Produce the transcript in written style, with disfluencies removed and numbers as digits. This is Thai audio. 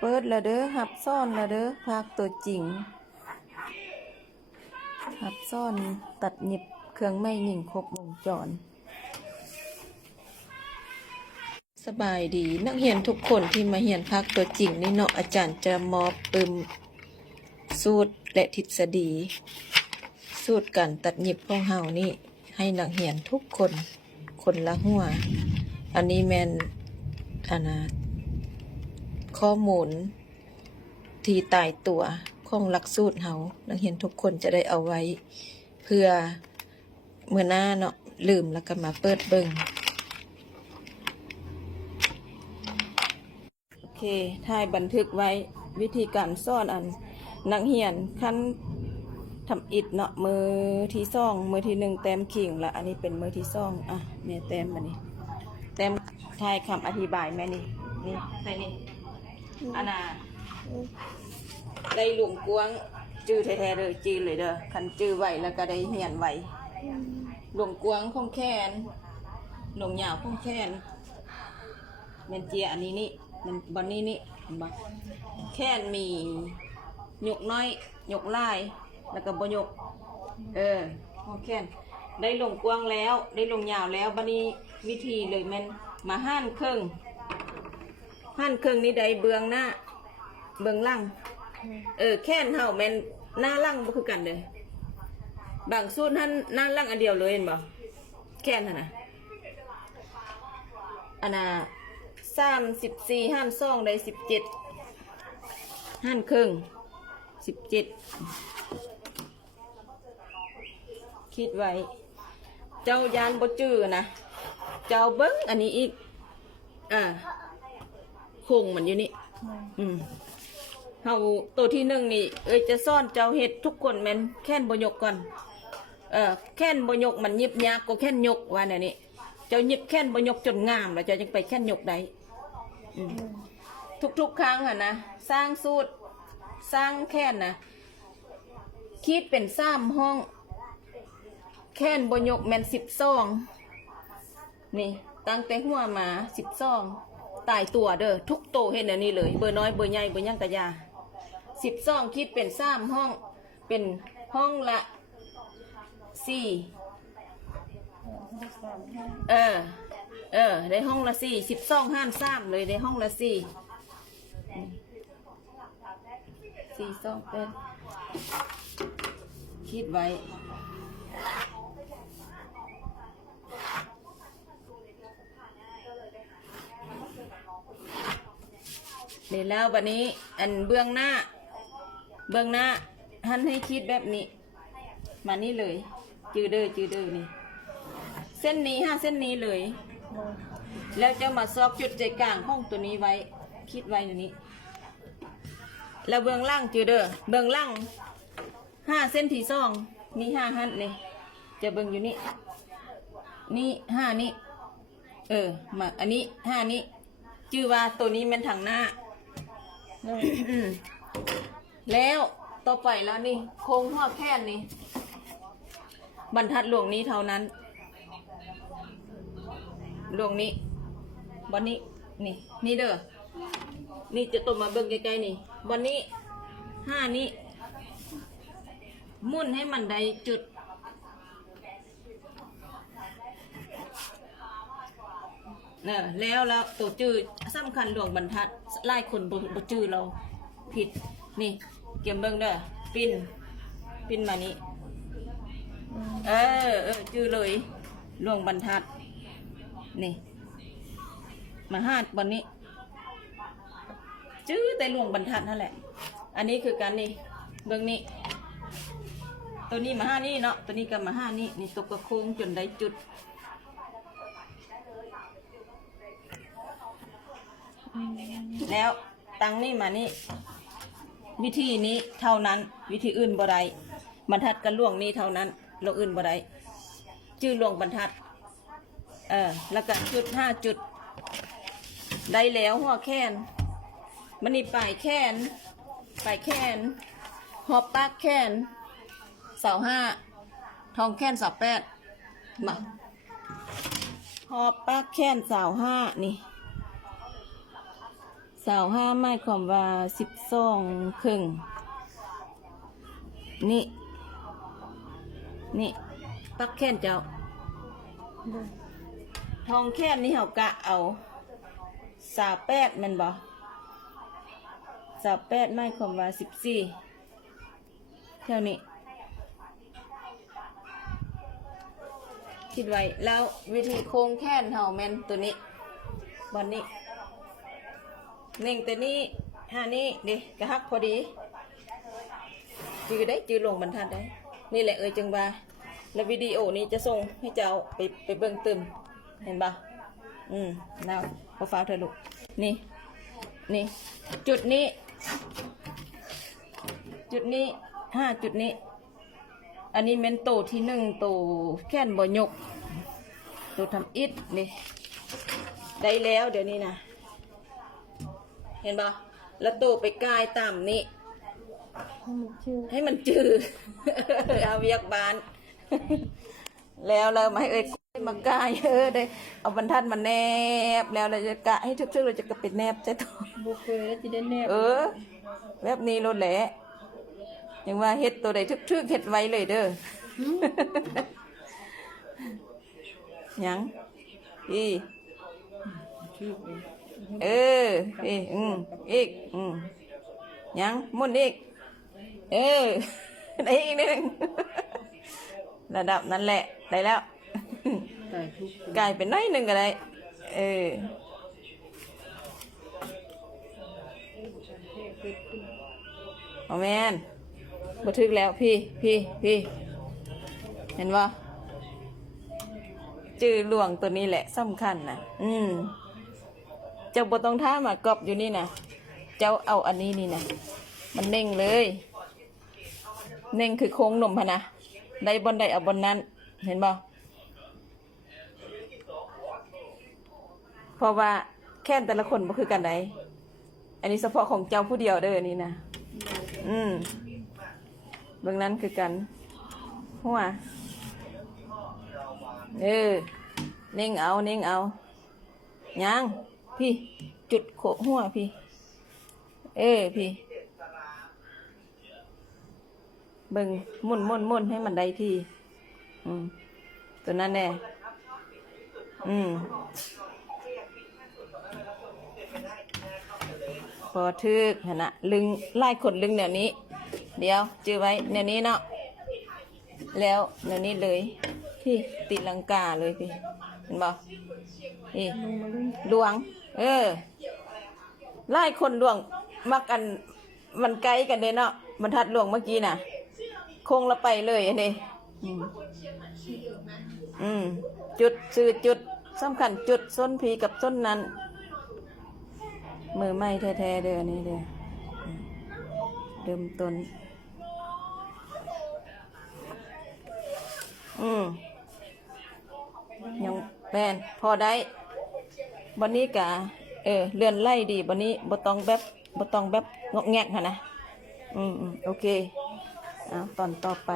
เปิดแล้วเด้อหับซ่อนแล้วเด้อภาคตัวจริงหับซ่อนตัดหยิบเครื่องไม้หนิ่งครบวงจรสบายดีนักเรียนทุกคนที่มาเรียนภาคตัวจริงนี่เนาะอาจารย์จะมอบสูตรและทฤษฎีสูตรการตัดหยิบของเฮานี่ให้นักเรียนทุกคนคนละหัวอันนี้แม่นข้อมูลที่ตายตัวของหลักสูตรเฮานักเรียนทุกคนจะได้เอาไว้เพื่อเมื่อหน้าเนาะลืมแล้วก็มาเปิดเบิ่งโอเคถ่ายบันทึกไว้วิธีการสอนนักเรียนขั้นทำอิฐเนาะมือที่สองมือที่หนึ่งแต้มขิงละอันนี้เป็นมือที่สองอ่ะแม่แต้มมานี่แต้มทายคำอธิบายแม่นี่ใช่นี่อันน่ะได้หลวงกวงจื้อแท้ๆเลยจื้อเลยเด้อคันจื้อไหวแล้วก็ได้เหียนไหวหลวงกวงคงแค้นหลวงยาวคงแค้นแม่นเจียอันนี้นี่มันบอนนี้นี่เห็นบ่แค้นมีหยกน้อยหยกลายแล้วก็บ่หยกคงแค้นได้หลวงกวงแล้วได้หลวงยาวแล้วบัดนี้วิธีเลยแม่นมาหั่นครึ่งนี่ได้เบื้องหน้าเบื้องหลังแค่นเฮาแม่นหน้าหลังบ่คือกันเลยบางสูตรท่านหน้าหลังอันเดียวเลยเห็นบ่แค่นหั่นน่ะอันน่ะ34หั่นซองได้17หั่นครึ่ง17คิดไว้เจ้ายานบ่จื้อนะเจ้าเบิ่งอันนี้อีกคงมันอยู่นี่เฮาตัวที่หนึ่งนี่จะซ่อนเจ้าเห็ดทุกคนแม่นแค่นบ่ยกก่อนแค่นบ่ยกมันยิบยากก็แค่นยกว่าแนวนี้เจ้ายิบแค่นบ่ยกจนงามแล้วเจ้ายังไปแค่นยกได้ทุกครั้งหั่นนะสร้างสูตรสร้างแค่นนะคิดเป็น3ห้องแค่นบ่ยกแม่น12นี่ตั้งแต่หัวมา12ตายตัวเด้อทุกโตเห็นอันนี้เลยเบอร์น้อยเบอร์ใหญ่เบอร์ยังกะยา12คิดเป็น3ห้องเป็นห้องละ4ได้ห้องละ4 12หั่น3เลยได้ห้องละ4 2เป็นคิดไว้เดี๋ยวแล้ววันนี้อันเบื้องหน้าท่านให้คิดแบบนี้มานี่เลยจืดเด้อนี่เส้นนี้5เส้นนี้เลยแล้วจะมาซอกจุดใจกลางห้องตัวนี้ไว้คิดไว้ตัวนี้แล้วเบื้องล่างจืดเด้อเบื้องล่าง5เส้นที่2นี่5หั่นนี่จะเบื้องอยู่นี่นี่5นี่มาอันนี้5นี่จื่อว่าตัวนี้เป็นทางหน้าแล้วต่อไปแล้วนี่โค้งหัวแค่นนี่บรรทัดหลวงนี้เท่านั้นหลวงนี้วันนี้นี่เด้อนี่จะตบมาเบิ่งใกล้ๆนี่วันนี้5นี้มุ่นให้มันได้จุดแล้วตัวจื้อสำคัญหลวงบรรทัดไล่คนบ่จื้อเราผิดนี่เก็บเบิ่งเด้อปิ้นมานี่จื้อเลยหลวงบรรทัดนี่มาหาดบนนี้จื้อแต่หลวงบรรทัดนั่นแหละอันนี้คือการนี่เบิ่งนี่ตัวนี้มาห้านี่เนาะตัวนี้ก็มาห้านี่ตกกระโค้งจนได้จุดแล้วตั้งนี่มานี่วิธีนี้เท่านั้นวิธีอื่นบ่ได้บรรทัดกับล่วงนี้เท่านั้นเราอื่นบ่ได้ชื่อล่วงบรรทัดแล้วก็จุด5จุดได้แล้วหัวแขนมันนี่ปลายแขนหอบปากแขนเสา5ทองแขนเสา8มาหอบปากแขนเสา5นี่ 25หมายความว่า12ครึ่งนี่นี่ปักแค้นเจ้าทองแค้นนี่เฮากะเอา28แม่นบ่28หมายความว่า14เท่านี้คิดไว้แล้ววิธีโค้งแค้นเฮาแม่นตัวนี้บอนนี้เน่งแต่นี้นี่ดิกระหักพอดีจือได้จือลงบรรทัดได้นี่แหละจังว่าแล้ววิดีโอนี้จะส่งให้เจ้าไปเบิ่งตึมเห็นป่ะแล้วพอฟ้าเธอลูกนี่จุดนี้จุดนี้จุดนี้อันนี้เมนโตที่1โตแค้นบ่ยกโตทำอิดนี่ได้แล้วเดี๋ยวนี้นะเห็นป่ะแล้วโตไปกายตามนี้ให้มันจืด เอาเวียกบาน แล้วเรามาให้มากายได้เอาบรรทัดมาแนบแล้วเราจะกะให้ทึกๆเราจะกระปิดแนบใช่ตัวบุกเลยจะได้แนบแบบนี้รถแหละยังว่าเฮ็ดตัวใดทึกๆเฮ็ดไว้เลยเด้อ ยังอีอีกยังมุนอีกได้อีกนิดนึงระดับนั้นแหละได้แล้วกลายเป็นน้อยหนึ่งก็ได้โอแมนบันทึกแล้วพี่เห็นว่าจื่อหลวงตัวนี้แหละสำคัญนะเจ้าบ่ต้องท่ามากรอบอยู่นี่นะเจ้าเอาอันนี้นี่นะมันเน่งเลยเน่งคือโค้งหนุ่มพะนะได้บนใดเอาบนนั้นเห็นบ่เพราะว่าแค่แต่ละคนบ่คือกันใดอันนี้เฉพาะของเจ้าผู้เดียวเด้อนี่นะเบื้องนั้นคือกันหัวเน่งเอายังพี่จุดโขกหัวพี่พี่เบิ่งมุ่นให้มันได้ที่ตัวนั้นแน่พอทึกเห็นนะลึงไล่ขดลึงแนวนี้เดี๋ยวจื้อไว้แนวนี้เนาะแล้วแนวนี้เลยพี่ตีลังกาเลยพี่เห็นบ่ดวงไล่คนดวงมักกันมันไกลกันเลยเนาะบรรทัดหลวงเมื่อกี้น่ะโค้งละไปเลยอันนี้จุดสื่อจุดสำคัญจุดส้นผีกับส้นนั้นมือไม้แท้ๆเด้อนี่เด้อเริ่มต้นยังแป้นพอได้วันนี้กะเลื่อนไล่ดีวันนี้บ่ต้องแบบงอกแงกค่ะนะโอเคเอาตอนต่อไป